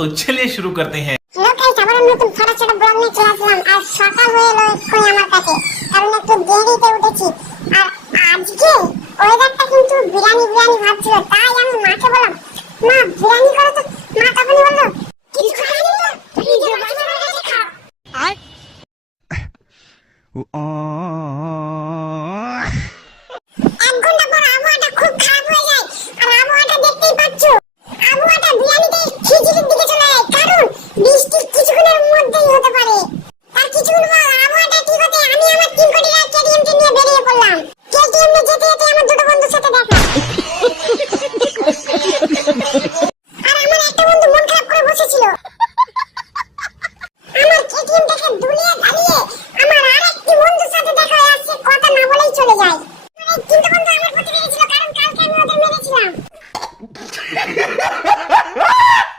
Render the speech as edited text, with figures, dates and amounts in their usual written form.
तो चलिए शुरू करते हैं। হ্যালো গাইস, আবার আমি নতুন ছোট ছোট ব্লগ নিয়ে চলে আসলাম। আর সকাল হয়ে এলো এক্ষুনি আমার কাছে, কারণ একটু দেরিতে উঠেছি। আর আজকে ওয়েদারটা কিন্তু বিরিয়ানি বিরিয়ানি ভাবছিল, তাই আমি মাকে বললাম, মা বিরিয়ানি করো তো। মা তখন